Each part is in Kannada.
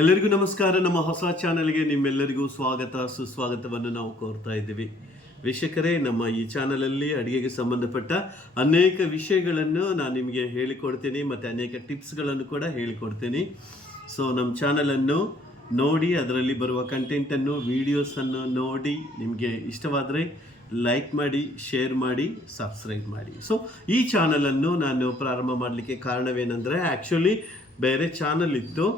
ಎಲ್ಲರಿಗೂ ನಮಸ್ಕಾರ. ನಮ್ಮ ಹೊಸ ಚಾನೆಲ್ಗೆ ನಿಮ್ಮೆಲ್ಲರಿಗೂ ಸ್ವಾಗತ ಸುಸ್ವಾಗತವನ್ನು ನಾವು ಕೋರ್ತಾ ಇದ್ದೀವಿ. ವೀಕ್ಷಕರೇ, ನಮ್ಮ ಈ ಚಾನಲಲ್ಲಿ ಅಡುಗೆಗೆ ಸಂಬಂಧಪಟ್ಟ ಅನೇಕ ವಿಷಯಗಳನ್ನು ನಾನು ನಿಮಗೆ ಹೇಳಿಕೊಡ್ತೀನಿ ಮತ್ತು ಅನೇಕ ಟಿಪ್ಸ್ಗಳನ್ನು ಕೂಡ ಹೇಳಿಕೊಡ್ತೀನಿ. ಸೊ ನಮ್ಮ ಚಾನಲನ್ನು ನೋಡಿ, ಅದರಲ್ಲಿ ಬರುವ ಕಂಟೆಂಟನ್ನು, ವೀಡಿಯೋಸನ್ನು ನೋಡಿ ನಿಮಗೆ ಇಷ್ಟವಾದರೆ ಲೈಕ್ ಮಾಡಿ, ಶೇರ್ ಮಾಡಿ, ಸಬ್ಸ್ಕ್ರೈಬ್ ಮಾಡಿ. ಸೊ ಈ ಚಾನಲನ್ನು ನಾನು ಪ್ರಾರಂಭ ಮಾಡಲಿಕ್ಕೆ ಕಾರಣವೇನೆಂದರೆ, ಆ್ಯಕ್ಚುಲಿ ಬೇರೆ ಚಾನಲ್ ಇತ್ತು.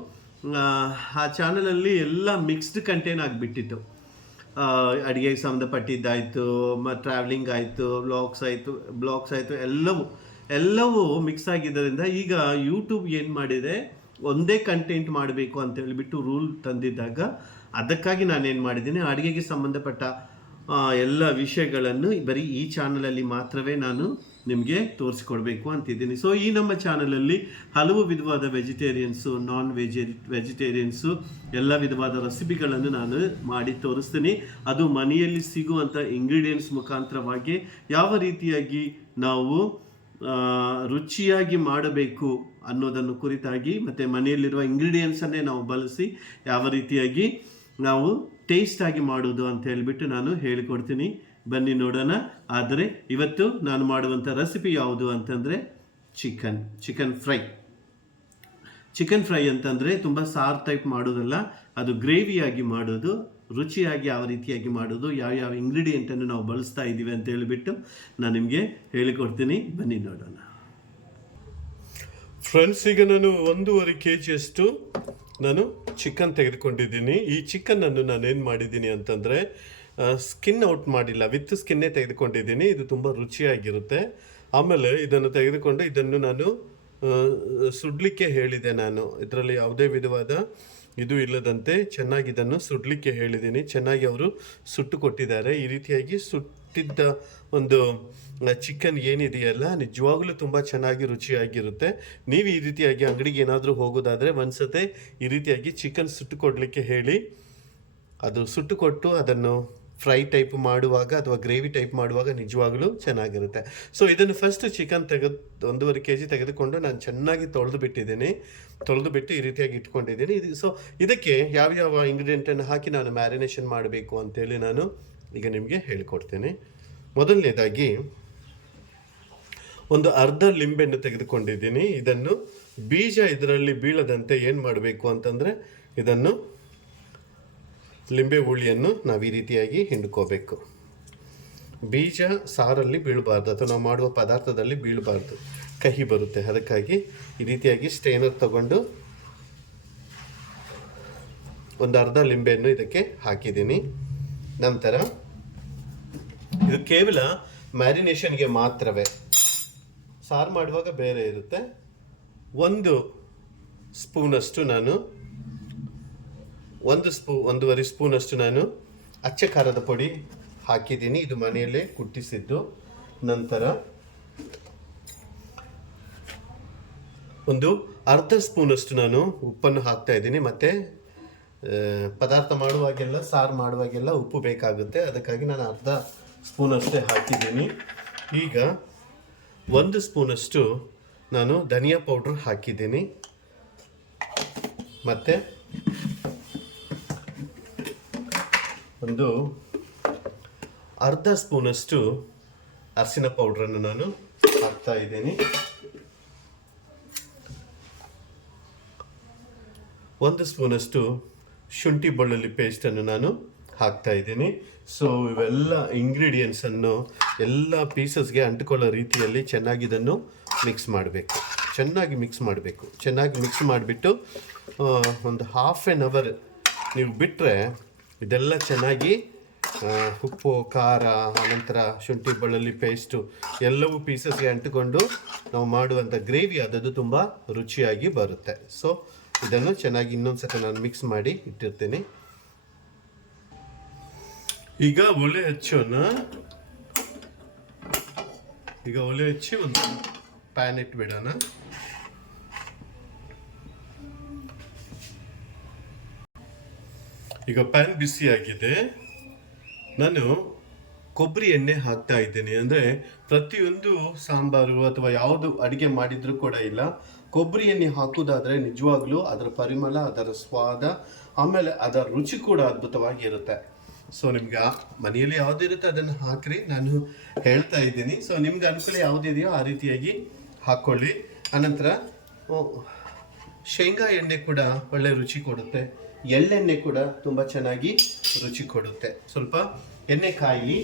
ಆ ಚಾನಲಲ್ಲಿ ಎಲ್ಲ ಮಿಕ್ಸ್ಡ್ ಕಂಟೆಂಟ್ ಆಗಿಬಿಟ್ಟಿತ್ತು. ಅಡುಗೆಗೆ ಸಂಬಂಧಪಟ್ಟಿದ್ದಾಯಿತು, ಮತ್ತು ಟ್ರಾವೆಲಿಂಗ್ ಆಯಿತು, ಬ್ಲಾಗ್ಸ್ ಆಯಿತು, ಎಲ್ಲವೂ ಮಿಕ್ಸ್ ಆಗಿದ್ದರಿಂದ ಈಗ ಯೂಟ್ಯೂಬ್ ಏನು ಮಾಡಿದೆ, ಒಂದೇ ಕಂಟೆಂಟ್ ಮಾಡಬೇಕು ಅಂತ ಹೇಳಿಬಿಟ್ಟು ರೂಲ್ ತಂದಿದ್ದಾಗ, ಅದಕ್ಕಾಗಿ ನಾನೇನು ಮಾಡಿದ್ದೀನಿ, ಅಡುಗೆಗೆ ಸಂಬಂಧಪಟ್ಟ ಎಲ್ಲ ವಿಷಯಗಳನ್ನು ಬರೀ ಈ ಚಾನಲಲ್ಲಿ ಮಾತ್ರವೇ ನಾನು ನಿಮಗೆ ತೋರಿಸ್ಕೊಡ್ಬೇಕು ಅಂತಿದ್ದೀನಿ. ಸೊ ಈ ನಮ್ಮ ಚಾನಲಲ್ಲಿ ಹಲವು ವಿಧವಾದ ವೆಜಿಟೇರಿಯನ್ಸು, ನಾನ್ ವೆಜಿಟೇರಿಯನ್ಸು ಎಲ್ಲ ವಿಧವಾದ ರೆಸಿಪಿಗಳನ್ನು ನಾನು ಮಾಡಿ ತೋರಿಸ್ತೀನಿ. ಅದು ಮನೆಯಲ್ಲಿ ಸಿಗುವಂಥ ಇಂಗ್ರೀಡಿಯೆಂಟ್ಸ್ ಮುಖಾಂತರವಾಗಿ ಯಾವ ರೀತಿಯಾಗಿ ನಾವು ರುಚಿಯಾಗಿ ಮಾಡಬೇಕು ಅನ್ನೋದನ್ನು ಕುರಿತಾಗಿ, ಮತ್ತು ಮನೆಯಲ್ಲಿರುವ ಇಂಗ್ರೀಡಿಯೆಂಟ್ಸನ್ನೇ ನಾವು ಬಳಸಿ ಯಾವ ರೀತಿಯಾಗಿ ನಾವು ಟೇಸ್ಟಾಗಿ ಮಾಡೋದು ಅಂತ ಹೇಳಿಬಿಟ್ಟು ನಾನು ಹೇಳಿಕೊಡ್ತೀನಿ. ಬನ್ನಿ ನೋಡೋಣ. ಆದರೆ ಇವತ್ತು ನಾನು ಮಾಡುವಂಥ ರೆಸಿಪಿ ಯಾವುದು ಅಂತಂದರೆ ಚಿಕನ್ ಫ್ರೈ ಅಂತಂದರೆ ತುಂಬ ಸಾರು ಟೈಪ್ ಮಾಡೋದಲ್ಲ, ಅದು ಗ್ರೇವಿಯಾಗಿ ಮಾಡೋದು, ರುಚಿಯಾಗಿ ಯಾವ ರೀತಿಯಾಗಿ ಮಾಡೋದು, ಯಾವ ಇಂಗ್ರೀಡಿಯೆಂಟನ್ನು ನಾವು ಬಳಸ್ತಾ ಇದ್ದೀವಿ ಅಂತ ಹೇಳಿಬಿಟ್ಟು ನಾನು ನಿಮಗೆ ಹೇಳಿಕೊಡ್ತೀನಿ. ಬನ್ನಿ ನೋಡೋಣ. ಫ್ರೆಂಡ್ಸ್, ಈಗ ನಾನು 1.5 kg ನಾನು ಚಿಕನ್ ತೆಗೆದುಕೊಂಡಿದ್ದೀನಿ. ಈ ಚಿಕನ್ನನ್ನು ನಾನೇನು ಮಾಡಿದ್ದೀನಿ ಅಂತಂದರೆ, ಸ್ಕಿನ್ ಔಟ್ ಮಾಡಿಲ್ಲ, ವಿತ್ ಸ್ಕಿನ್ನೇ ತೆಗೆದುಕೊಂಡಿದ್ದೀನಿ. ಇದು ತುಂಬ ರುಚಿಯಾಗಿರುತ್ತೆ. ಆಮೇಲೆ ಇದನ್ನು ತೆಗೆದುಕೊಂಡು ಇದನ್ನು ನಾನು ಸುಡಲಿಕ್ಕೆ ಹೇಳಿದೆ. ನಾನು ಇದರಲ್ಲಿ ಯಾವುದೇ ವಿಧವಾದ ಇದು ಇಲ್ಲದಂತೆ ಚೆನ್ನಾಗಿ ಇದನ್ನು ಸುಡಲಿಕ್ಕೆ ಹೇಳಿದ್ದೀನಿ. ಚೆನ್ನಾಗಿ ಅವರು ಸುಟ್ಟು ಕೊಟ್ಟಿದ್ದಾರೆ. ಈ ರೀತಿಯಾಗಿ ಸುಟ್ಟಿದ್ದ ಒಂದು ಚಿಕನ್ ಏನಿದೆಯಲ್ಲ, ನಿಜವಾಗ್ಲೂ ತುಂಬ ಚೆನ್ನಾಗಿ ರುಚಿಯಾಗಿರುತ್ತೆ. ನೀವು ಈ ರೀತಿಯಾಗಿ ಅಂಗಡಿಗೆ ಏನಾದರೂ ಹೋಗೋದಾದರೆ ಒಂದ್ಸತೆ ಈ ರೀತಿಯಾಗಿ ಚಿಕನ್ ಸುಟ್ಟು ಕೊಡಲಿಕ್ಕೆ ಹೇಳಿ. ಅದು ಸುಟ್ಟು ಕೊಟ್ಟು ಅದನ್ನು ಫ್ರೈ ಟೈಪ್ ಮಾಡುವಾಗ ಅಥವಾ ಗ್ರೇವಿ ಟೈಪ್ ಮಾಡುವಾಗ ನಿಜವಾಗ್ಲೂ ಚೆನ್ನಾಗಿರುತ್ತೆ. ಸೊ ಇದನ್ನು ಫಸ್ಟ್ ಚಿಕನ್ 1.5 kg ತೆಗೆದುಕೊಂಡು ನಾನು ಚೆನ್ನಾಗಿ ತೊಳೆದು ಬಿಟ್ಟು ಈ ರೀತಿಯಾಗಿ ಇಟ್ಕೊಂಡಿದ್ದೀನಿ. ಸೊ ಇದಕ್ಕೆ ಯಾವ್ಯಾವ ಇಂಗ್ರೀಡಿಯೆಂಟನ್ನು ಹಾಕಿ ನಾನು ಮ್ಯಾರಿನೇಷನ್ ಮಾಡಬೇಕು ಅಂತೇಳಿ ನಾನು ಈಗ ನಿಮಗೆ ಹೇಳಿಕೊಡ್ತೇನೆ. ಮೊದಲನೇದಾಗಿ ಒಂದು ಅರ್ಧ ಲಿಂಬೆಯನ್ನು ತೆಗೆದುಕೊಂಡಿದ್ದೀನಿ. ಇದನ್ನು ಬೀಜ ಇದರಲ್ಲಿ ಬೀಳದಂತೆ ಏನು ಮಾಡಬೇಕು ಅಂತಂದರೆ, ಇದನ್ನು ಲಿಂಬೆ ಹುಳಿಯನ್ನು ನಾವು ಈ ರೀತಿಯಾಗಿ ಹಿಂಡ್ಕೋಬೇಕು. ಬೀಜ ಸಾರಲ್ಲಿ ಬೀಳಬಾರ್ದು ಅಥವಾ ನಾವು ಮಾಡುವ ಪದಾರ್ಥದಲ್ಲಿ ಬೀಳಬಾರ್ದು, ಕಹಿ ಬರುತ್ತೆ. ಅದಕ್ಕಾಗಿ ಈ ರೀತಿಯಾಗಿ ಸ್ಟ್ರೈನರ್ ತಗೊಂಡು ಒಂದು ಅರ್ಧ ಲಿಂಬೆಯನ್ನು ಇದಕ್ಕೆ ಹಾಕಿದ್ದೀನಿ. ನಂತರ ಇದು ಕೇವಲ ಮ್ಯಾರಿನೇಷನ್ಗೆ ಮಾತ್ರವೇ, ಸಾರು ಮಾಡುವಾಗ ಬೇರೆ ಇರುತ್ತೆ. 1 ಸ್ಪೂನಷ್ಟು ನಾನು 1.5 ಸ್ಪೂನಷ್ಟು ನಾನು ಅಚ್ಚ ಖಾರದ ಪುಡಿ ಹಾಕಿದ್ದೀನಿ. ಇದು ಮನೆಯಲ್ಲೇ ಕುಟ್ಟಿಸಿದ್ದು. ನಂತರ ಒಂದು ಅರ್ಧ ಸ್ಪೂನಷ್ಟು ನಾನು ಉಪ್ಪನ್ನು ಹಾಕ್ತಾ ಇದ್ದೀನಿ. ಮತ್ತು ಪದಾರ್ಥ ಮಾಡುವಾಗೆಲ್ಲ, ಸಾರು ಮಾಡುವಾಗೆಲ್ಲ ಉಪ್ಪು ಬೇಕಾಗುತ್ತೆ. ಅದಕ್ಕಾಗಿ ನಾನು ಅರ್ಧ ಸ್ಪೂನಷ್ಟೇ ಹಾಕಿದ್ದೀನಿ. ಈಗ 1 ಸ್ಪೂನಷ್ಟು ನಾನು ಧನಿಯಾ ಪೌಡ್ರ್ ಹಾಕಿದ್ದೀನಿ. ಮತ್ತು ಒಂದು ಅರ್ಧ ಸ್ಪೂನಷ್ಟು ಅರಿಶಿನ ಪೌಡ್ರನ್ನು ನಾನು ಹಾಕ್ತಾ ಇದ್ದೀನಿ. 1 ಸ್ಪೂನಷ್ಟು ಶುಂಠಿ ಬೆಳ್ಳುಳ್ಳಿ ಪೇಸ್ಟನ್ನು ನಾನು ಹಾಕ್ತಾ ಇದ್ದೀನಿ. ಸೊ ಇವೆಲ್ಲ ಇಂಗ್ರೀಡಿಯೆಂಟ್ಸನ್ನು ಎಲ್ಲ ಪೀಸಸ್ಗೆ ಅಂಟಿಕೊಳ್ಳೋ ರೀತಿಯಲ್ಲಿ ಚೆನ್ನಾಗಿ ಇದನ್ನು ಮಿಕ್ಸ್ ಮಾಡಬೇಕು. ಚೆನ್ನಾಗಿ ಮಿಕ್ಸ್ ಮಾಡಿಬಿಟ್ಟು ಒಂದು ಹಾಫ್ ಆನ್ ಅವರ್ ನೀವು ಬಿಟ್ಟರೆ ಇದೆಲ್ಲ ಚೆನ್ನಾಗಿ ಉಪ್ಪು, ಖಾರ, ಆನಂತರ ಶುಂಠಿ ಬೆಳ್ಳುಳ್ಳಿ ಪೇಸ್ಟು ಎಲ್ಲವೂ ಪೀಸಸ್ಗೆ ಅಂಟಿಕೊಂಡು ನಾವು ಮಾಡುವಂಥ ಗ್ರೇವಿ ಅದದು ತುಂಬ ರುಚಿಯಾಗಿ ಬರುತ್ತೆ. ಸೊ ಇದನ್ನು ಚೆನ್ನಾಗಿ ಇನ್ನೊಂದು ಸತಿ ನಾನು ಮಿಕ್ಸ್ ಮಾಡಿ ಇಟ್ಟಿರ್ತೀನಿ. ಈಗ ಒಲೆ ಹಚ್ಚಿ ಒಂದು ಪ್ಯಾನ್ ಇಟ್ಬಿಡೋಣ. ಈಗ ಪ್ಯಾನ್ ಬಿಸಿಯಾಗಿದೆ. ನಾನು ಕೊಬ್ಬರಿ ಎಣ್ಣೆ ಹಾಕ್ತಾ ಇದ್ದೀನಿ. ಅಂದರೆ ಪ್ರತಿಯೊಂದು ಸಾಂಬಾರು ಅಥವಾ ಯಾವುದು ಅಡುಗೆ ಮಾಡಿದರೂ ಕೂಡ ಇಲ್ಲ, ಕೊಬ್ಬರಿ ಎಣ್ಣೆ ಹಾಕೋದಾದರೆ ನಿಜವಾಗ್ಲೂ ಅದರ ಪರಿಮಳ, ಅದರ ಸ್ವಾದ, ಆಮೇಲೆ ಅದರ ರುಚಿ ಕೂಡ ಅದ್ಭುತವಾಗಿರುತ್ತೆ. ಸೊ ನಿಮ್ಗೆ ಮನೆಯಲ್ಲಿ ಯಾವುದಿರುತ್ತೆ ಅದನ್ನು ಹಾಕ್ರಿ, ನಾನು ಹೇಳ್ತಾ ಇದ್ದೀನಿ. ಸೊ ನಿಮ್ಗೆ ಅನುಕೂಲ ಯಾವುದಿದೆಯೋ ಆ ರೀತಿಯಾಗಿ ಹಾಕ್ಕೊಳ್ಳಿ. ಅನಂತರ ಶೇಂಗಾ ಎಣ್ಣೆ ಕೂಡ ಒಳ್ಳೆ ರುಚಿ ಕೊಡುತ್ತೆ, ಎಳ್ಳೆಣ್ಣೆ ಕೂಡ ತುಂಬ ಚೆನ್ನಾಗಿ ರುಚಿ ಕೊಡುತ್ತೆ. ಸ್ವಲ್ಪ ಎಣ್ಣೆ ಕಾಯಿ,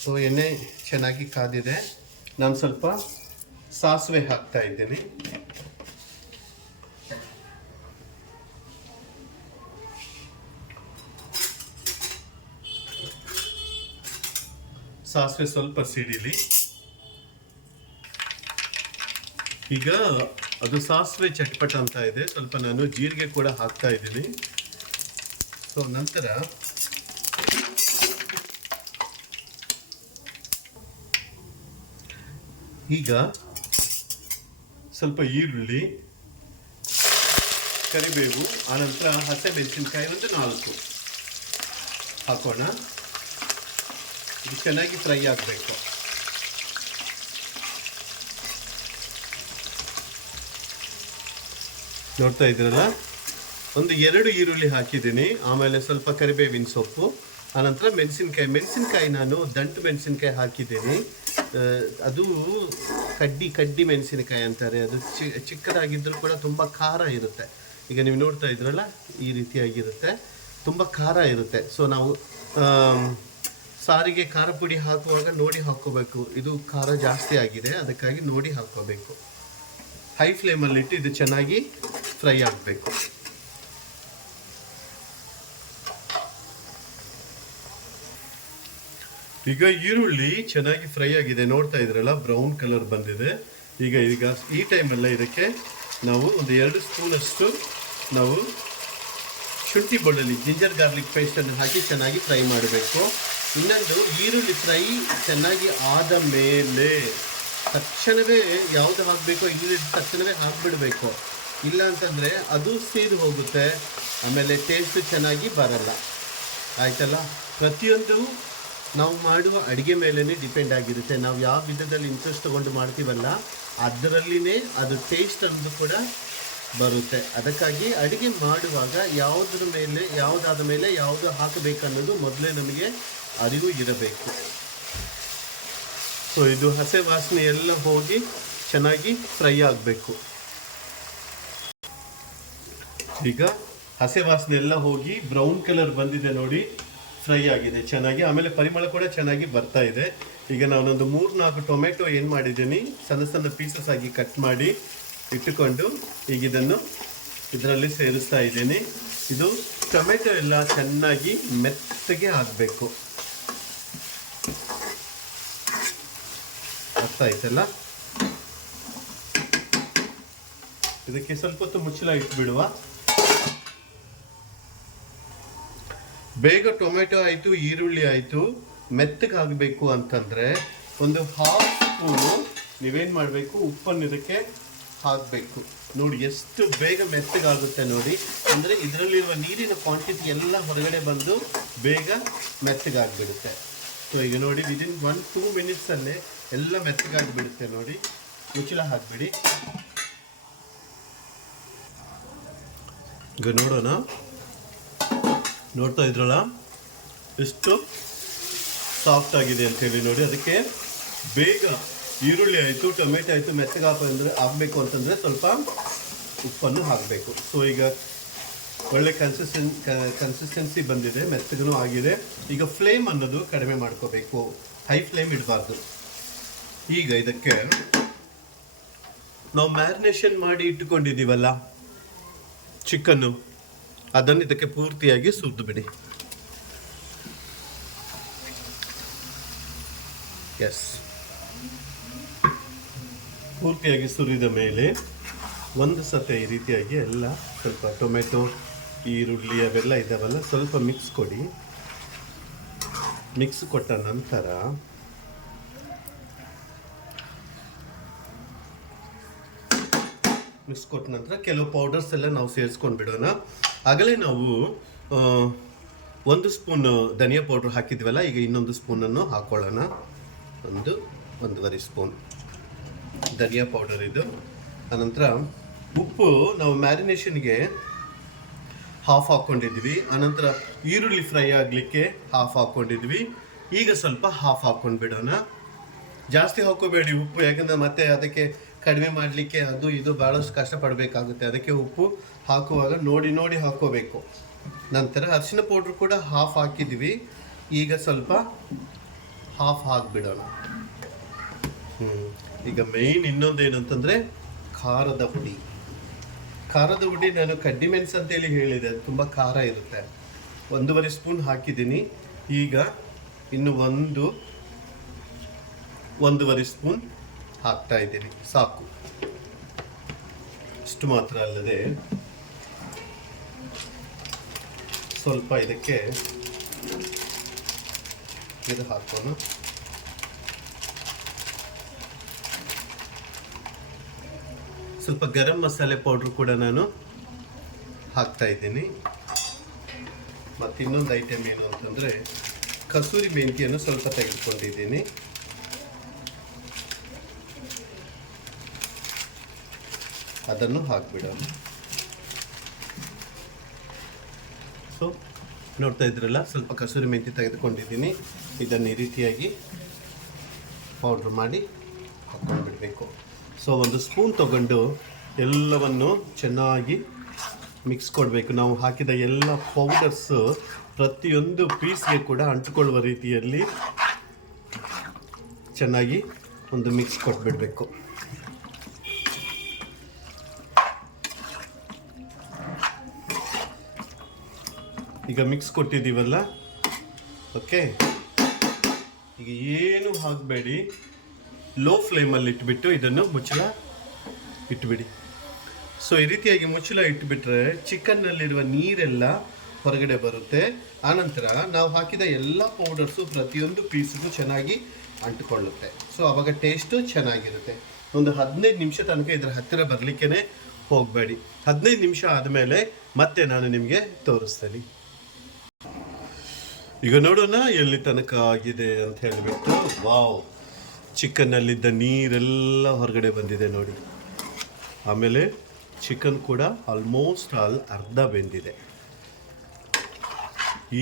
ಸೊ ಎಣ್ಣೆ ಚೆನ್ನಾಗಿ ಕಾದಿದೆ. ನಾನು ಸ್ವಲ್ಪ ಸಾಸಿವೆ ಹಾಕ್ತಾ ಇದ್ದೀನಿ. ಸಾಸಿವೆ ಸ್ವಲ್ಪ ಸಿಡಿಲಿ. ಈಗ ಅದು ಸಾಸಿವೆ ಚಟ್ಪಟ ಅಂತ ಇದೆ, ಸ್ವಲ್ಪ ನಾನು ಜೀರಿಗೆ ಕೂಡ ಹಾಕ್ತಾ ಇದ್ದೀನಿ. ಸೊ ನಂತರ ಈಗ ಸ್ವಲ್ಪ ಈರುಳ್ಳಿ, ಕರಿಬೇವು, ಆನಂತರ ಹಸಿಮೆಣಸಿನಕಾಯಿ ಒಂದು 4 ಹಾಕೋಣ. ಇದು ಚೆನ್ನಾಗಿ ಫ್ರೈ ಆಗಬೇಕು. ನೋಡ್ತಾ ಇದ್ದೀರಲ್ಲ, ಒಂದು 2 ಈರುಳ್ಳಿ ಹಾಕಿದ್ದೀನಿ. ಆಮೇಲೆ ಸ್ವಲ್ಪ ಕರಿಬೇವಿನ ಸೊಪ್ಪು, ಆನಂತರ ಮೆಣಸಿನ್ಕಾಯಿ ನಾನು ದಂಟು ಮೆಣಸಿನ್ಕಾಯಿ ಹಾಕಿದ್ದೀನಿ. ಅದು ಕಡ್ಡಿ ಮೆಣಸಿನಕಾಯಿ ಅಂತಾರೆ. ಅದು ಚಿಕ್ಕದಾಗಿದ್ದರೂ ಕೂಡ ತುಂಬ ಖಾರ ಇರುತ್ತೆ. ಈಗ ನೀವು ನೋಡ್ತಾ ಇದ್ರಲ್ಲ, ಈ ರೀತಿಯಾಗಿರುತ್ತೆ, ತುಂಬ ಖಾರ ಇರುತ್ತೆ. ಸೊ ನಾವು ಸಾರಿಗೆ ಖಾರ ಪುಡಿ ಹಾಕುವಾಗ ನೋಡಿ ಹಾಕ್ಕೋಬೇಕು. ಇದು ಖಾರ ಜಾಸ್ತಿ ಆಗಿದೆ, ಅದಕ್ಕಾಗಿ ನೋಡಿ ಹಾಕ್ಕೋಬೇಕು. ಹೈ ಫ್ಲೇಮಲ್ಲಿಟ್ಟು ಇದು ಚೆನ್ನಾಗಿ ಫ್ರೈ ಆಗಬೇಕು. ಈಗ ಈರುಳ್ಳಿ ಚೆನ್ನಾಗಿ ಫ್ರೈ ಆಗಿದೆ, ನೋಡ್ತಾ ಇದ್ರಲ್ಲ, ಬ್ರೌನ್ ಕಲರ್ ಬಂದಿದೆ. ಈಗ ಈ ಟೈಮಲ್ಲ ಇದಕ್ಕೆ ನಾವು ಒಂದು 2 ಸ್ಪೂನಷ್ಟು ನಾವು ಶುಂಠಿ ಬೆಳ್ಳುಳ್ಳಿ ಜಿಂಜರ್ ಗಾರ್ಲಿಕ್ ಪೇಸ್ಟನ್ನು ಹಾಕಿ ಚೆನ್ನಾಗಿ ಫ್ರೈ ಮಾಡಬೇಕು. ಇನ್ನೊಂದು, ಈರುಳ್ಳಿ ಫ್ರೈ ಚೆನ್ನಾಗಿ ಆದ ಮೇಲೆ ತಕ್ಷಣವೇ ಯಾವುದು ಹಾಕಬೇಕೋ ಈರುಳ್ಳಿ ತಕ್ಷಣವೇ ಹಾಕಿಬಿಡಬೇಕು. ಇಲ್ಲ ಅಂತಂದರೆ ಅದು ಸೀದು ಹೋಗುತ್ತೆ, ಆಮೇಲೆ ಟೇಸ್ಟ್ ಚೆನ್ನಾಗಿ ಬರಲ್ಲ. ಆಯ್ತಲ್ಲ, ಪ್ರತಿಯೊಂದು ನಾವು ಮಾಡುವ ಅಡುಗೆ ಮೇಲೇ ಡಿಪೆಂಡ್ ಆಗಿರುತ್ತೆ. ನಾವು ಯಾವ ವಿಧದಲ್ಲಿ ಇಂಟ್ರೆಸ್ಟ್ ತೊಗೊಂಡು ಮಾಡ್ತೀವಲ್ಲ ಅದರಲ್ಲಿನೇ ಅದು ಟೇಸ್ಟ್ ಅನ್ನೋದು ಕೂಡ ಬರುತ್ತೆ. ಅದಕ್ಕಾಗಿ ಅಡುಗೆ ಮಾಡುವಾಗ ಯಾವುದಾದ ಮೇಲೆ ಯಾವುದು ಹಾಕಬೇಕನ್ನೋದು ಮೊದಲೇ ನಮಗೆ ಅರಿವು ಇರಬೇಕು. ಸೊ ಇದು ಹಸೆ ವಾಸನೆ ಎಲ್ಲ ಹೋಗಿ ಚೆನ್ನಾಗಿ ಫ್ರೈ ಆಗಬೇಕು. ಈಗ ಹಸೆ ವಾಸನೆ ಎಲ್ಲ ಹೋಗಿ ಬ್ರೌನ್ ಕಲರ್ ಬಂದಿದೆ ನೋಡಿ, ಫ್ರೈ ಆಗಿದೆ ಚೆನ್ನಾಗಿ. ಆಮೇಲೆ ಪರಿಮಳ ಕೂಡ ಚೆನ್ನಾಗಿ ಬರ್ತಾ ಇದೆ. ಈಗ ನಾನೊಂದು 3-4 ಟೊಮೆಟೊ ಏನು ಮಾಡಿದ್ದೀನಿ, ಸಣ್ಣ ಪೀಸಸ್ ಆಗಿ ಕಟ್ ಮಾಡಿ ಇಟ್ಟುಕೊಂಡು ಈಗ ಇದರಲ್ಲಿ ಸೇರಿಸ್ತಾ ಇದ್ದೀನಿ. ಇದು ಟೊಮೆಟೊ ಎಲ್ಲ ಚೆನ್ನಾಗಿ ಮೆತ್ತಗೆ ಆಗಬೇಕು. ಅರ್ಥ ಆಯ್ತಲ್ಲ? ಇದಕ್ಕೆ ಸ್ವಲ್ಪ ಹೊತ್ತು ಮುಚ್ಚಳ ಇಟ್ಬಿಡುವ. ಬೇಗ ಟೊಮೆಟೊ ಆಯಿತು, ಈರುಳ್ಳಿ ಆಯಿತು, ಮೆತ್ತಗಾಗಬೇಕು ಅಂತಂದರೆ ಒಂದು 1/2 ಸ್ಪೂನು ನೀವೇನು ಮಾಡಬೇಕು, ಉಪ್ಪನ್ನು ಇದಕ್ಕೆ ಹಾಕಬೇಕು. ನೋಡಿ ಎಷ್ಟು ಬೇಗ ಮೆತ್ತಗಾಗುತ್ತೆ ನೋಡಿ. ಅಂದರೆ ಇದರಲ್ಲಿರುವ ನೀರಿನ ಕ್ವಾಂಟಿಟಿ ಎಲ್ಲ ಹೊರಗಡೆ ಬಂದು ಬೇಗ ಮೆತ್ತಗಾಗಿಬಿಡುತ್ತೆ. ಸೊ ಈಗ ನೋಡಿ, ವಿದಿನ್ 1-2 ಮಿನಿಟ್ಸಲ್ಲೇ ಎಲ್ಲ ಮೆತ್ತಗಾಗಿಬಿಡುತ್ತೆ ನೋಡಿ. ಮುಚ್ಚಳ ಹಾಕಿಬಿಡಿ. ಈಗ ನೋಡೋಣ. ನೋಡ್ತಾ ಇದ್ರಲ್ಲ ಎಷ್ಟು ಸಾಫ್ಟ್ ಆಗಿದೆ ಅಂತೇಳಿ ನೋಡಿ. ಅದಕ್ಕೆ ಬೇಗ ಈರುಳ್ಳಿ ಆಯಿತು, ಟೊಮೆಟೊ ಆಯಿತು ಆಗಬೇಕು ಅಂತಂದರೆ ಸ್ವಲ್ಪ ಉಪ್ಪನ್ನು ಹಾಕಬೇಕು. ಸೊ ಈಗ ಒಳ್ಳೆ ಕನ್ಸಿಸ್ಟೆನ್ಸಿ ಬಂದಿದೆ, ಮೆತ್ತಗೂ ಆಗಿದೆ. ಈಗ ಫ್ಲೇಮ್ ಅನ್ನೋದು ಕಡಿಮೆ ಮಾಡ್ಕೋಬೇಕು, ಹೈ ಫ್ಲೇಮ್ ಇಡಬಾರ್ದು. ಈಗ ಇದಕ್ಕೆ ನಾವು ಮ್ಯಾರಿನೇಷನ್ ಮಾಡಿ ಇಟ್ಟುಕೊಂಡಿದ್ದೀವಲ್ಲ ಚಿಕನ್ನು, ಅದನ್ನು ಇದಕ್ಕೆ ಪೂರ್ತಿಯಾಗಿ ಸುರಿದು ಬಿಡಿ. ಎಸ್, ಪೂರ್ತಿಯಾಗಿ ಸುರಿದ ಮೇಲೆ ಒಂದು ಸತೆ ಈ ರೀತಿಯಾಗಿ ಎಲ್ಲ ಸ್ವಲ್ಪ ಟೊಮೆಟೊ, ಈರುಳ್ಳಿ ಅವೆಲ್ಲ ಇದ್ದಾವಲ್ಲ, ಸ್ವಲ್ಪ ಮಿಕ್ಸ್ ಕೊಡಿ. ಮಿಕ್ಸ್ ಕೊಟ್ಟ ನಂತರ ಕೆಲವು ಪೌಡರ್ಸ್ ಎಲ್ಲ ನಾವು ಸೇರಿಸ್ಕೊಂಡು ಬಿಡೋಣ. ಆಗಲೇ ನಾವು 1 ಸ್ಪೂನ್ ಧನಿಯಾ ಪೌಡ್ರ್ ಹಾಕಿದ್ವಲ್ಲ, ಈಗ ಇನ್ನೊಂದು ಸ್ಪೂನನ್ನು ಹಾಕ್ಕೊಳ್ಳೋಣ. 1.5 ಸ್ಪೂನ್ ಧನಿಯಾ ಪೌಡರ್ ಇದು. ಅನಂತರ ಉಪ್ಪು ನಾವು ಮ್ಯಾರಿನೇಷನ್ಗೆ ಹಾಫ್ ಹಾಕ್ಕೊಂಡಿದ್ವಿ. ಅನಂತರ ಈರುಳ್ಳಿ ಫ್ರೈ ಆಗಲಿಕ್ಕೆ ಹಾಫ್ ಹಾಕ್ಕೊಂಡಿದ್ವಿ. ಈಗ ಸ್ವಲ್ಪ ಹಾಫ್ ಹಾಕ್ಕೊಂಡು ಬಿಡೋಣ. ಜಾಸ್ತಿ ಹಾಕೋಬೇಡಿ ಉಪ್ಪು, ಯಾಕಂದರೆ ಮತ್ತೆ ಅದಕ್ಕೆ ಕಡಿಮೆ ಮಾಡಲಿಕ್ಕೆ ಅದು ಇದು ಭಾಳಷ್ಟು ಕಷ್ಟಪಡಬೇಕಾಗುತ್ತೆ. ಅದಕ್ಕೆ ಉಪ್ಪು ಹಾಕುವಾಗ ನೋಡಿ ನೋಡಿ ಹಾಕ್ಕೋಬೇಕು. ನಂತರ ಅರಿಶಿನ ಪೌಡ್ರ್ ಕೂಡ ಹಾಫ್ ಹಾಕಿದ್ವಿ. ಈಗ ಸ್ವಲ್ಪ ಹಾಫ್ ಹಾಕಿಬಿಡೋಣ. ಈಗ ಮೇಯ್ನ್ ಇನ್ನೊಂದು ಏನಂತಂದರೆ ಖಾರದ ಹುಡಿ. ನಾನು ಕಡ್ಡಿ ಮೆಣಸು ಅಂತೇಳಿ ಹೇಳಿದೆ, ಅದು ತುಂಬ ಖಾರ ಇರುತ್ತೆ. 1.5 ಸ್ಪೂನ್ ಹಾಕಿದ್ದೀನಿ. ಈಗ ಇನ್ನು 1.5 ಸ್ಪೂನ್ ಹಾಕ್ತಾ ಇದ್ದೀನಿ, ಸಾಕು. ಇಷ್ಟು ಮಾತ್ರ ಅಲ್ಲದೆ ಸ್ವಲ್ಪ ಇದಕ್ಕೆ ಇದು ಹಾಕೋಣ. ಸ್ವಲ್ಪ ಗರಂ ಮಸಾಲೆ ಪೌಡ್ರ್ ಕೂಡ ನಾನು ಹಾಕ್ತಾ ಇದ್ದೀನಿ. ಮತ್ತು ಇನ್ನೊಂದು ಐಟಮ್ ಏನು ಅಂತಂದರೆ ಕಸೂರಿ ಮೆಂತ್ಯವನ್ನು ಸ್ವಲ್ಪ ತೆಗೆದುಕೊಂಡಿದ್ದೀನಿ. ಅದನ್ನು ಹಾಕ್ಬಿಡೋಣ. ಸೊ ನೋಡ್ತಾ ಇದ್ರಲ್ಲ, ಸ್ವಲ್ಪ ಕಸೂರಿ ಮೆಂತ್ಯ ತೆಗೆದುಕೊಂಡಿದ್ದೀನಿ. ಇದನ್ನು ಈ ರೀತಿಯಾಗಿ ಪೌಡ್ರ್ ಮಾಡಿ ಹಾಕ್ಕೊಂಡ್ಬಿಡಬೇಕು. ಸೊ 1 ಸ್ಪೂನ್ ತಗೊಂಡು ಎಲ್ಲವನ್ನು ಚೆನ್ನಾಗಿ ಮಿಕ್ಸ್ ಕೊಡಬೇಕು. ನಾವು ಹಾಕಿದ ಎಲ್ಲ ಪೌಡರ್ಸು ಪ್ರತಿಯೊಂದು ಪೀಸ್ಗೆ ಕೂಡ ಅಂಟಿಕೊಳ್ಳುವ ರೀತಿಯಲ್ಲಿ ಚೆನ್ನಾಗಿ ಒಂದು ಮಿಕ್ಸ್ ಕೊಟ್ಬಿಡಬೇಕು. ಈಗ ಮಿಕ್ಸ್ ಕೊಟ್ಟಿದ್ದೀವಲ್ಲ, ಓಕೆ. ಈಗ ಏನು ಹಾಕಬೇಡಿ, ಲೋ ಫ್ಲೇಮಲ್ಲಿ ಇಟ್ಬಿಟ್ಟು ಇದನ್ನು ಮುಚ್ಚಳ ಇಟ್ಬಿಡಿ. ಸೊ ಈ ರೀತಿಯಾಗಿ ಮುಚ್ಚಳ ಇಟ್ಬಿಟ್ರೆ ಚಿಕನ್ನಲ್ಲಿರುವ ನೀರೆಲ್ಲ ಹೊರಗಡೆ ಬರುತ್ತೆ. ಆನಂತರ ನಾವು ಹಾಕಿದ ಎಲ್ಲ ಪೌಡರ್ಸು ಪ್ರತಿಯೊಂದು ಪೀಸ್ಗೂ ಚೆನ್ನಾಗಿ ಅಂಟಿಕೊಳ್ಳುತ್ತೆ. ಸೊ ಆವಾಗ ಟೇಸ್ಟು ಚೆನ್ನಾಗಿರುತ್ತೆ. ಒಂದು 15 ನಿಮಿಷ ತನಕ ಇದರ ಹತ್ತಿರ ಬರಲಿಕ್ಕೆ ಹೋಗಬೇಡಿ. 15 ನಿಮಿಷ ಆದಮೇಲೆ ಮತ್ತೆ ನಾನು ನಿಮಗೆ ತೋರಿಸ್ತೀನಿ. ಈಗ ನೋಡೋಣ ಎಲ್ಲಿ ತನಕ ಆಗಿದೆ ಅಂತ ಹೇಳಿಬಿಟ್ಟು. ವಾವ್, ಚಿಕನ್ನಲ್ಲಿದ್ದ ನೀರೆಲ್ಲ ಹೊರಗಡೆ ಬಂದಿದೆ ನೋಡಿ. ಆಮೇಲೆ ಚಿಕನ್ ಕೂಡ ಆಲ್ಮೋಸ್ಟ್ ಅರ್ಧ ಬೆಂದಿದೆ.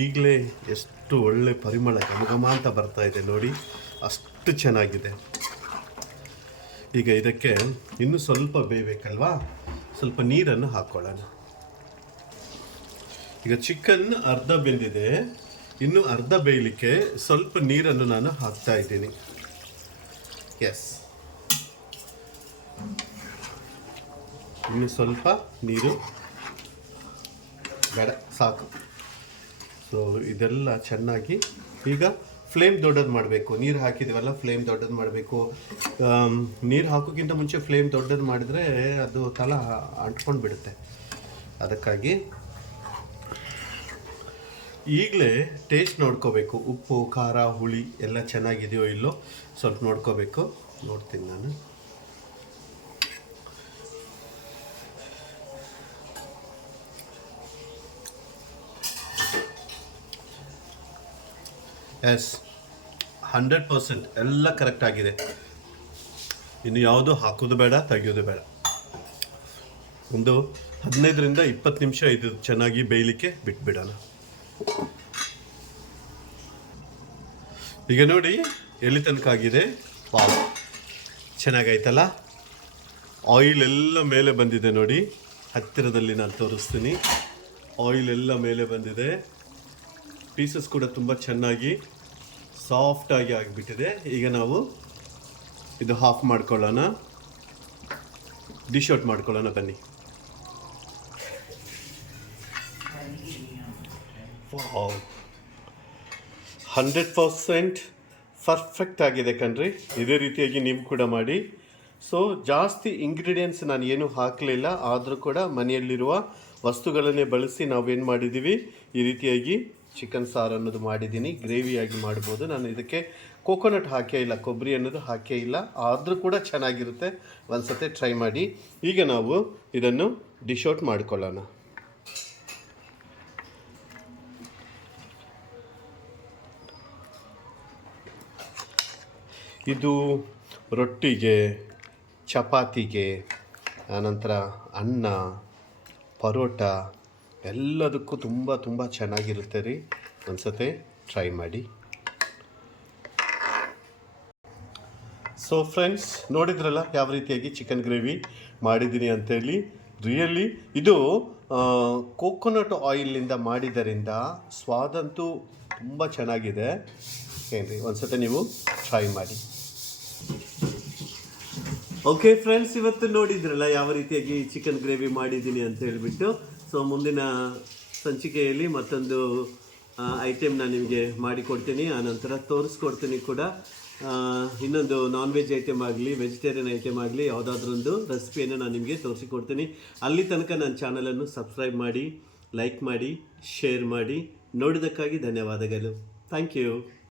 ಈಗಲೇ ಎಷ್ಟು ಒಳ್ಳೆ ಪರಿಮಳ ಘಮಘಮ ಅಂತ ಬರ್ತಾ ಇದೆ ನೋಡಿ, ಅಷ್ಟು ಚೆನ್ನಾಗಿದೆ. ಈಗ ಇದಕ್ಕೆ ಇನ್ನೂ ಸ್ವಲ್ಪ ಬೇಯಬೇಕಲ್ವಾ, ಸ್ವಲ್ಪ ನೀರನ್ನು ಹಾಕ್ಕೊಳ್ಳೋಣ. ಈಗ ಚಿಕನ್ ಅರ್ಧ ಬೆಂದಿದೆ, ಇನ್ನು ಅರ್ಧ ಬೇಯಲಿಕ್ಕೆ ಸ್ವಲ್ಪ ನೀರನ್ನು ನಾನು ಹಾಕ್ತಾ ಇದ್ದೀನಿ. ಎಸ್, ಇನ್ನು ಸ್ವಲ್ಪ ನೀರು ಬೇಡ, ಸಾಕು. ಸೊ ಇದೆಲ್ಲ ಚೆನ್ನಾಗಿ ಈಗ ಫ್ಲೇಮ್ ದೊಡ್ಡದು ಮಾಡಬೇಕು. ನೀರು ಹಾಕಿದ್ದೀವಲ್ಲ, ಫ್ಲೇಮ್ ದೊಡ್ಡದು ಮಾಡಬೇಕು. ನೀರು ಹಾಕೋಕ್ಕಿಂತ ಮುಂಚೆ ಫ್ಲೇಮ್ ದೊಡ್ಡದು ಮಾಡಿದರೆ ಅದು ತಳ ಅಂಟ್ಕೊಂಡು ಬಿಡುತ್ತೆ. ಅದಕ್ಕಾಗಿ ಈಗಲೇ ಟೇಸ್ಟ್ ನೋಡ್ಕೋಬೇಕು. ಉಪ್ಪು, ಖಾರ, ಹುಳಿ ಎಲ್ಲ ಚೆನ್ನಾಗಿದೆಯೋ ಇಲ್ಲೋ ಸ್ವಲ್ಪ ನೋಡ್ಕೋಬೇಕು. ನೋಡ್ತೀನಿ ನಾನು. ಎಸ್, 100% ಎಲ್ಲ ಕರೆಕ್ಟ್ ಆಗಿದೆ. ಇನ್ನು ಯಾವುದು ಹಾಕೋದು ಬೇಡ, ತೆಗೆಯೋದು ಬೇಡ. ಒಂದು 15ರಿಂದ 20 ನಿಮಿಷ ಇದು ಚೆನ್ನಾಗಿ ಬೇಯಲಿಕ್ಕೆ ಬಿಟ್ಬಿಡೋಣ. ಈಗ ನೋಡಿ ಎಲ್ಲಿ ತನಕ ಆಗಿದೆ. ವಾವ್, ಚೆನ್ನಾಗೈತಲ್ಲ. ಆಯಿಲ್ ಎಲ್ಲ ಮೇಲೆ ಬಂದಿದೆ ನೋಡಿ. ಹತ್ತಿರದಲ್ಲಿ ನಾನು ತೋರಿಸ್ತೀನಿ. ಆಯಿಲ್ ಎಲ್ಲ ಮೇಲೆ ಬಂದಿದೆ. ಪೀಸಸ್ ಕೂಡ ತುಂಬ ಚೆನ್ನಾಗಿ ಸಾಫ್ಟಾಗಿ ಆಗಿಬಿಟ್ಟಿದೆ. ಈಗ ನಾವು ಇದು ಹಾಫ್ ಮಾಡ್ಕೊಳ್ಳೋಣ, ಡಿಶ್ ಔಟ್ ಮಾಡ್ಕೊಳ್ಳೋಣ ಬನ್ನಿ. 100% ಪರ್ಫೆಕ್ಟ್ ಆಗಿದೆ ಕಣ್ರಿ. ಇದೇ ರೀತಿಯಾಗಿ ನೀವು ಕೂಡ ಮಾಡಿ. ಸೊ ಜಾಸ್ತಿ ಇಂಗ್ರೀಡಿಯೆಂಟ್ಸ್ ನಾನು ಏನೂ ಹಾಕಲಿಲ್ಲ, ಆದರೂ ಕೂಡ ಮನೆಯಲ್ಲಿರುವ ವಸ್ತುಗಳನ್ನೇ ಬಳಸಿ ನಾವೇನು ಮಾಡಿದ್ದೀವಿ, ಈ ರೀತಿಯಾಗಿ ಚಿಕನ್ ಸಾರು ಅನ್ನೋದು ಮಾಡಿದ್ದೀನಿ. ಗ್ರೇವಿಯಾಗಿ ಮಾಡ್ಬೋದು. ನಾನು ಇದಕ್ಕೆ ಕೋಕೋನಟ್ ಹಾಕೇ ಇಲ್ಲ, ಕೊಬ್ಬರಿ ಅನ್ನೋದು ಹಾಕೇ ಇಲ್ಲ, ಆದರೂ ಕೂಡ ಚೆನ್ನಾಗಿರುತ್ತೆ. ಒಂದು ಸತಿ ಟ್ರೈ ಮಾಡಿ. ಈಗ ನಾವು ಇದನ್ನು ಡಿಶ್ ಔಟ್ ಮಾಡ್ಕೊಳ್ಳೋಣ. ಇದು ರೊಟ್ಟಿಗೆ, ಚಪಾತಿಗೆ, ಆನಂತರ ಅನ್ನ, ಪರೋಟ ಎಲ್ಲದಕ್ಕೂ ತುಂಬ ಚೆನ್ನಾಗಿರುತ್ತೆ ರೀ. ಒಂದ್ಸತಿ ಟ್ರೈ ಮಾಡಿ. ಸೊ ಫ್ರೆಂಡ್ಸ್, ನೋಡಿದ್ರಲ್ಲ ಯಾವ ರೀತಿಯಾಗಿ ಚಿಕನ್ ಗ್ರೇವಿ ಮಾಡಿದ್ದೀನಿ ಅಂತೇಳಿ. ರಿಯಲಿ ಇದು ಕೋಕೋನಟ್ ಆಯಿಲಿಂದ ಮಾಡಿದ್ದರಿಂದ ಸ್ವಾದಂತೂ ತುಂಬ ಚೆನ್ನಾಗಿದೆ. ಏನ್ರಿ, ಒಂದ್ಸತಿ ನೀವು ಟ್ರೈ ಮಾಡಿ. ಓಕೆ ಫ್ರೆಂಡ್ಸ್, ಇವತ್ತು ನೋಡಿದ್ರಲ್ಲ ಯಾವ ರೀತಿಯಾಗಿ ಚಿಕನ್ ಗ್ರೇವಿ ಮಾಡಿದ್ದೀನಿ ಅಂತ ಹೇಳಿಬಿಟ್ಟು. ಸೊ ಮುಂದಿನ ಸಂಚಿಕೆಯಲ್ಲಿ ಮತ್ತೊಂದು ಐಟಮ್ ನಾನು ನಿಮಗೆ ಮಾಡಿಕೊಡ್ತೀನಿ, ಆನಂತರ ತೋರಿಸ್ಕೊಡ್ತೀನಿ ಕೂಡ. ಇನ್ನೊಂದು ನಾನ್ ವೆಜ್ ಐಟಮ್ ಆಗಲಿ, ವೆಜಿಟೇರಿಯನ್ ಐಟಮ್ ಆಗಲಿ, ಯಾವುದಾದ್ರೊಂದು ರೆಸಿಪಿಯನ್ನು ನಾನು ನಿಮಗೆ ತೋರಿಸಿಕೊಡ್ತೀನಿ. ಅಲ್ಲಿ ತನಕ ನನ್ನ ಚಾನಲನ್ನು ಸಬ್ಸ್ಕ್ರೈಬ್ ಮಾಡಿ, ಲೈಕ್ ಮಾಡಿ, ಶೇರ್ ಮಾಡಿ. ನೋಡಿದ್ದಕ್ಕಾಗಿ ಧನ್ಯವಾದಗಳು. Thank you.